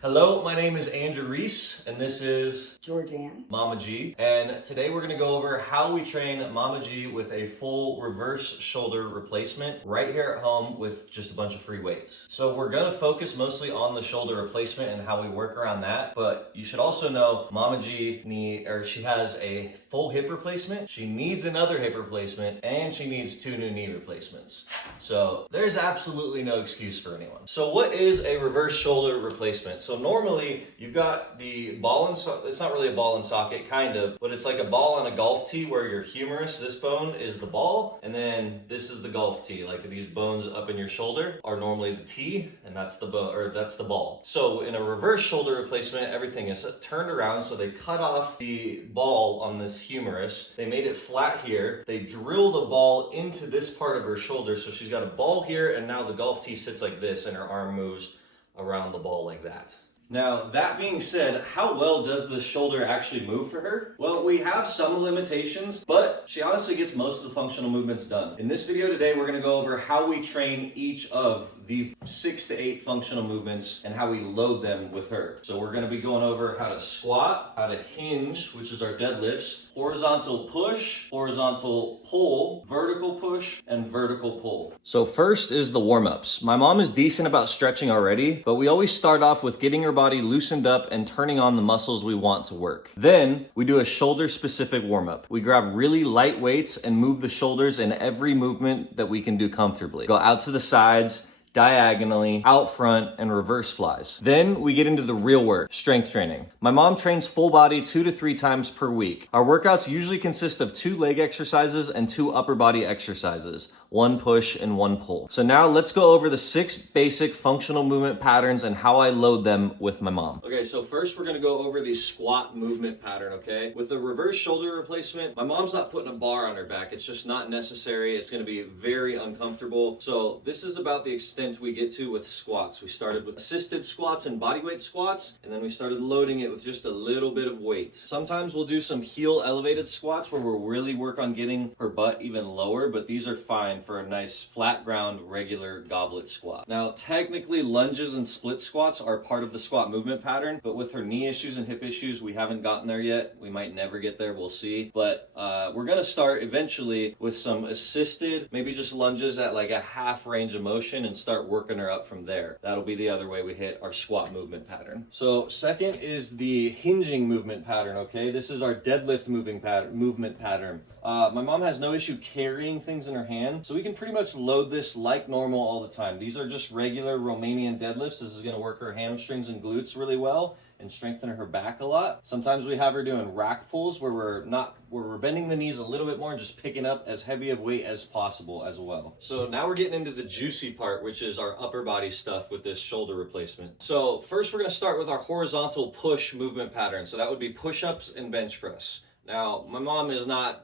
Hello, my name is Andrew Reese, and this is Jordan. Mama G. And today we're gonna go over how we train Mama G with a full reverse shoulder replacement right here at home with just a bunch of free weights. So we're gonna focus mostly on the shoulder replacement and how we work around that. But you should also know Mama G she has a full hip replacement, she needs another hip replacement, and she needs 2 new knee replacements. So there's absolutely no excuse for anyone. So what is a reverse shoulder replacement? So normally you've got the ball and it's not really a ball and socket, kind of, but it's like a ball on a golf tee where your humerus, this bone is the ball, and then this is the golf tee. Like these bones up in your shoulder are normally the tee, and that's the ball. So in a reverse shoulder replacement, everything is turned around. So they cut off the ball on this humerus. They made it flat here. They drill the ball into this part of her shoulder. So she's got a ball here, and now the golf tee sits like this, and her arm moves around the ball like that. Now, that being said, how well does this shoulder actually move for her? Well, we have some limitations, but she honestly gets most of the functional movements done. In this video today, we're gonna go over how we train each of the 6 to 8 functional movements and how we load them with her. So we're gonna be going over how to squat, how to hinge, which is our deadlifts, horizontal push, horizontal pull, vertical push, and vertical pull. So first is the warm-ups. My mom is decent about stretching already, but we always start off with getting her body loosened up and turning on the muscles we want to work. Then we do a shoulder-specific warm-up. We grab really light weights and move the shoulders in every movement that we can do comfortably. Go out to the sides, diagonally, out front, and reverse flies. Then we get into the real work, strength training. My mom trains full body 2 to 3 times per week. Our workouts usually consist of 2 leg exercises and 2 upper body exercises, 1 push and 1 pull. So now let's go over the 6 basic functional movement patterns and how I load them with my mom. Okay, so first we're gonna go over the squat movement pattern, okay? With the reverse shoulder replacement, my mom's not putting a bar on her back. It's just not necessary. It's gonna be very uncomfortable. So this is about the extent we get to with squats. We started with assisted squats and bodyweight squats, and then we started loading it with just a little bit of weight. Sometimes we'll do some heel elevated squats where we'll really work on getting her butt even lower, but these are fine for a nice flat ground regular goblet squat. Now technically lunges and split squats are part of the squat movement pattern, but with her knee issues and hip issues we haven't gotten there yet. We might never get there, we'll see. But we're gonna start eventually with some assisted, maybe just lunges at like a half range of motion and start working her up from there. That'll be the other way we hit our squat movement pattern. So second is the hinging movement pattern, okay? This is our deadlift movement pattern. My mom has no issue carrying things in her hand, so we can pretty much load this like normal all the time. These are just regular Romanian deadlifts. This is gonna work her hamstrings and glutes really well and strengthen her back a lot. Sometimes we have her doing rack pulls where we're bending the knees a little bit more and just picking up as heavy of weight as possible as well. So now we're getting into the juicy part, which is our upper body stuff with this shoulder replacement. So first we're gonna start with our horizontal push movement pattern. So that would be push-ups and bench press. Now, my mom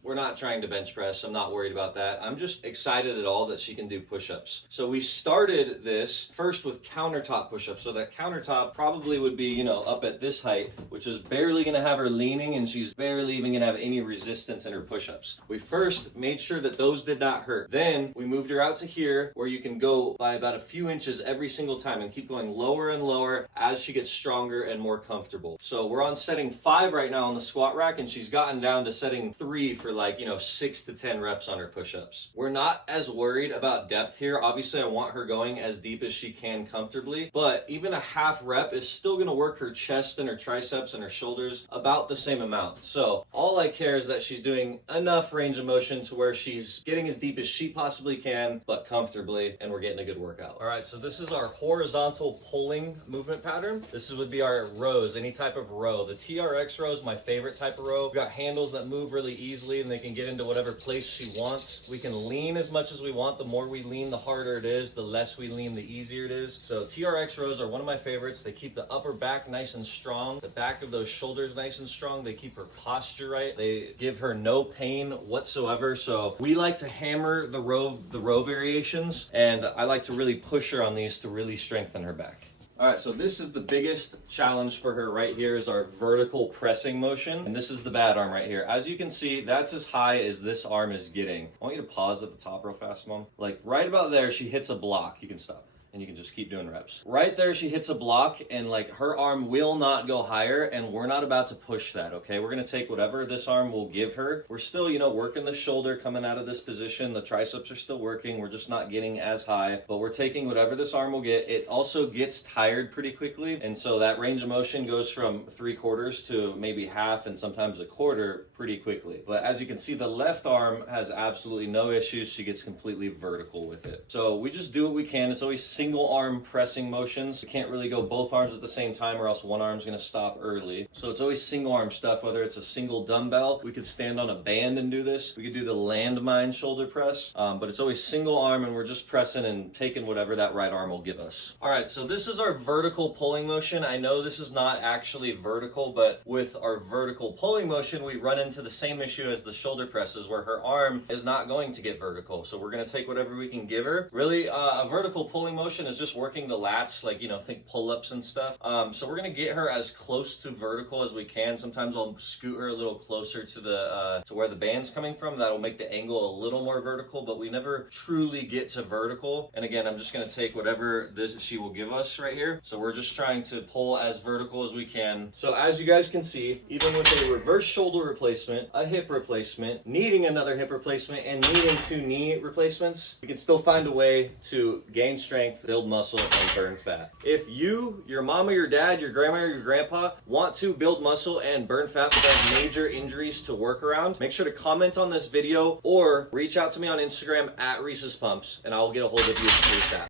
we're not trying to bench press. I'm not worried about that. I'm just excited at all that she can do push-ups. So we started this first with countertop push-ups. So that countertop probably would be, up at this height, which is barely gonna have her leaning, and she's barely even gonna have any resistance in her push-ups. We first made sure that those did not hurt. Then we moved her out to here where you can go by about a few inches every single time and keep going lower and lower as she gets stronger and more comfortable. So we're on setting 5 right now on the squat rack, and she's gotten down to setting 3 for 6 to 10 reps on her push-ups. We're not as worried about depth here. Obviously, I want her going as deep as she can comfortably, but even a half rep is still gonna work her chest and her triceps and her shoulders about the same amount. So all I care is that she's doing enough range of motion to where she's getting as deep as she possibly can, but comfortably, and we're getting a good workout. All right, so this is our horizontal pulling movement pattern. This would be our rows, any type of row. The TRX row is my favorite type of row. We've got handles that move really easily and they can get into whatever place she wants. We can lean as much as we want. The more we lean, the harder it is. The less we lean, the easier it is. So TRX rows are one of my favorites. They keep the upper back nice and strong, the back of those shoulders nice and strong. They keep her posture right. They give her no pain whatsoever. So we like to hammer the row variations, and I like to really push her on these to really strengthen her back. All right, so this is the biggest challenge for her right here is our vertical pressing motion. And this is the bad arm right here. As you can see, that's as high as this arm is getting. I want you to pause at the top real fast, Mom. Like right about there, she hits a block. You can stop. and you can just keep doing reps. Right there, she hits a block, and like her arm will not go higher, and we're not about to push that, okay? We're gonna take whatever this arm will give her. We're still, you know, working the shoulder coming out of this position. The triceps are still working. We're just not getting as high, but we're taking whatever this arm will get. It also gets tired pretty quickly, and so that range of motion goes from 3/4 to maybe half and sometimes a quarter pretty quickly. But as you can see, the left arm has absolutely no issues. She gets completely vertical with it. So we just do what we can. It's always single arm pressing motions. You can't really go both arms at the same time or else one arm's gonna stop early. So it's always single arm stuff, whether it's a single dumbbell. We could stand on a band and do this. We could do the landmine shoulder press, but it's always single arm, and we're just pressing and taking whatever that right arm will give us. All right, so this is our vertical pulling motion. I know this is not actually vertical, but with our vertical pulling motion, we run into the same issue as the shoulder presses where her arm is not going to get vertical. So we're gonna take whatever we can give her. Really, a vertical pulling motion is just working the lats, like, you know, think pull-ups and stuff. So we're gonna get her as close to vertical as we can. Sometimes I'll scoot her a little closer to the to where the band's coming from. That'll make the angle a little more vertical, but we never truly get to vertical. And again, I'm just gonna take whatever she will give us right here. So we're just trying to pull as vertical as we can. So as you guys can see, even with a reverse shoulder replacement, a hip replacement, needing another hip replacement, and needing 2 knee replacements, we can still find a way to gain strength, build muscle, and burn fat. If you, your mama, your dad, your grandma, or your grandpa want to build muscle and burn fat but have major injuries to work around, make sure to comment on this video or reach out to me on Instagram at Reese's Pumps, and I'll get a hold of you ASAP.